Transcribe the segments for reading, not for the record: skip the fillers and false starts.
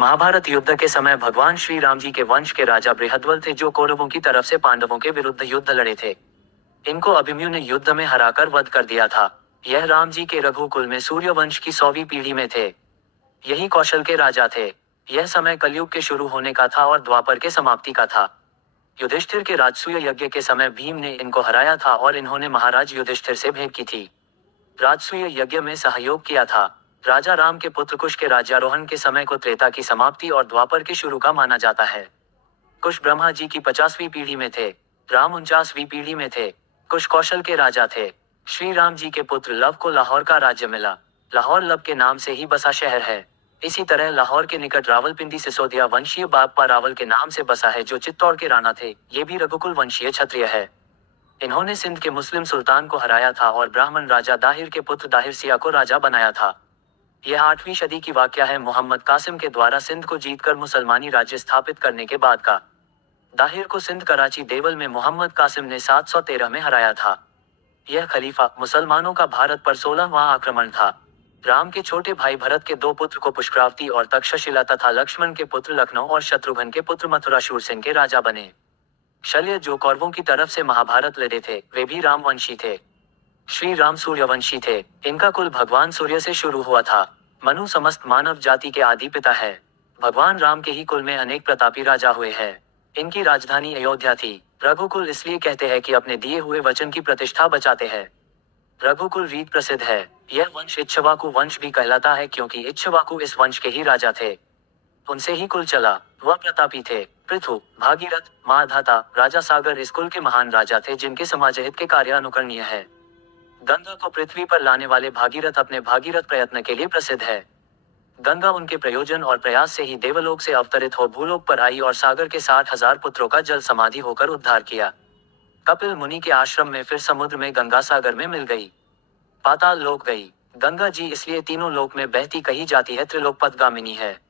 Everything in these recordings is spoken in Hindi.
महाभारत युद्ध के समय भगवान श्री राम जी के वंश के राजा बृहद्वल थे, जो कौरवों की तरफ से पांडवों के विरुद्ध युद्ध लड़े थे। इनको अभिमन्यु ने युद्ध में हराकर वध कर दिया था। यह राम जी के रघुकुल में सूर्य वंश की 100वीं पीढ़ी में थे। यही कौशल के राजा थे। यह समय कलयुग के शुरू होने का था और द्वापर के समाप्ति का था। युधिष्ठिर के राजसूय यज्ञ के समय भीम ने इनको हराया था और इन्होंने महाराज युधिष्ठिर से भेंट की थी। राजसूय यज्ञ में सहयोग किया था। राजा राम के पुत्र कुश के राज्यारोहण के समय को त्रेता की समाप्ति और द्वापर के शुरू का माना जाता है। कुश ब्रह्मा जी की 50वीं पीढ़ी में थे। राम 49वीं पीढ़ी में थे। कुश कौशल के राजा थे। श्री राम जी के पुत्र लव को लाहौर का राज्य मिला। लाहौर लव के नाम से ही बसा शहर है। इसी तरह लाहौर के निकट रावलपिंडी सिसोदिया वंशीय बागपा रावल के नाम से बसा है, जो चित्तौड़ के राणा थे। ये भी रघुकुल वंशीय क्षत्रिय है। इन्होंने सिंध के मुस्लिम सुल्तान को हराया था और ब्राह्मण राजा दाहिर के पुत्र दाहिर सिया को राजा बनाया था। यह 8वीं सदी की वाकया है, मोहम्मद कासिम के द्वारा सिंध को जीतकर मुसलमानी राज्य स्थापित करने के बाद का। दाहिर को सिंध कराची देवल में मोहम्मद कासिम ने 713 में हराया था। यह खलीफा मुसलमानों का भारत पर 16वां आक्रमण था। राम के छोटे भाई भरत के 2 पुत्र को पुष्करावती और तक्षशिला तथा लक्ष्मण के पुत्र लखनऊ और शत्रुघ्न के पुत्र मथुरा शूरसेन के राजा बने। शल्य, जो कौरवों की तरफ से महाभारत लड़े थे, वे भी रामवंशी थे। श्री राम सूर्यवंशी थे। इनका कुल भगवान सूर्य से शुरू हुआ था। मनु समस्त मानव जाति के आदि पिता है। भगवान राम के ही कुल में अनेक प्रतापी राजा हुए हैं। इनकी राजधानी अयोध्या थी। रघुकुल इसलिए कहते हैं कि अपने दिए हुए वचन की प्रतिष्ठा बचाते हैं। रघुकुल रीत प्रसिद्ध है। यह वंश इक्ष्वाकु वंश भी कहलाता है, क्योंकि इक्ष्वाकु इस वंश के ही राजा थे। उनसे ही कुल चला। वह प्रतापी थे। पृथु, भागीरथ, महाधाता, राजा सागर इस कुल के महान राजा थे, जिनके समाजहित के कार्य अनुकरणीय है। गंगा को पृथ्वी पर लाने वाले भागीरथ अपने भागीरथ प्रयत्न के लिए प्रसिद्ध है। गंगा उनके प्रयोजन और प्रयास से ही देवलोक से अवतरित हो भूलोक पर आई और सागर के 60,000 पुत्रों का जल समाधि होकर उद्धार किया। कपिल मुनि के आश्रम में फिर समुद्र में गंगा सागर में मिल गई। पाताल लोक गई। गंगा जी इसलिए तीनों लोक में बहती कही जाती है, त्रिलोक पथगामिनी है।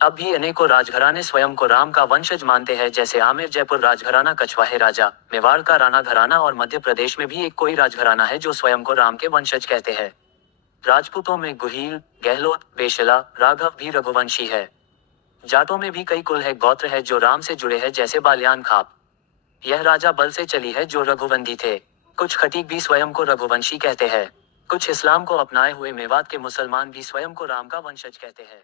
अब भी अनेकों राजघराने स्वयं को राम का वंशज मानते हैं, जैसे आमेर जयपुर राजघराना कछवाहे राजा, मेवाड़ का राणा घराना और मध्य प्रदेश में भी एक कोई राजघराना है जो स्वयं को राम के वंशज कहते हैं। राजपूतों में गुहील, गहलोत, बेशला, राघव भी रघुवंशी है। जाटों में भी कई कुल है, गोत्र है जो राम से जुड़े हैं, जैसे बालियान खाप। यह राजा बल से चली है जो रघुवंशी थे। कुछ खटीक भी स्वयं को रघुवंशी कहते हैं। कुछ इस्लाम को अपनाए हुए मेवात के मुसलमान भी स्वयं को राम का वंशज कहते हैं।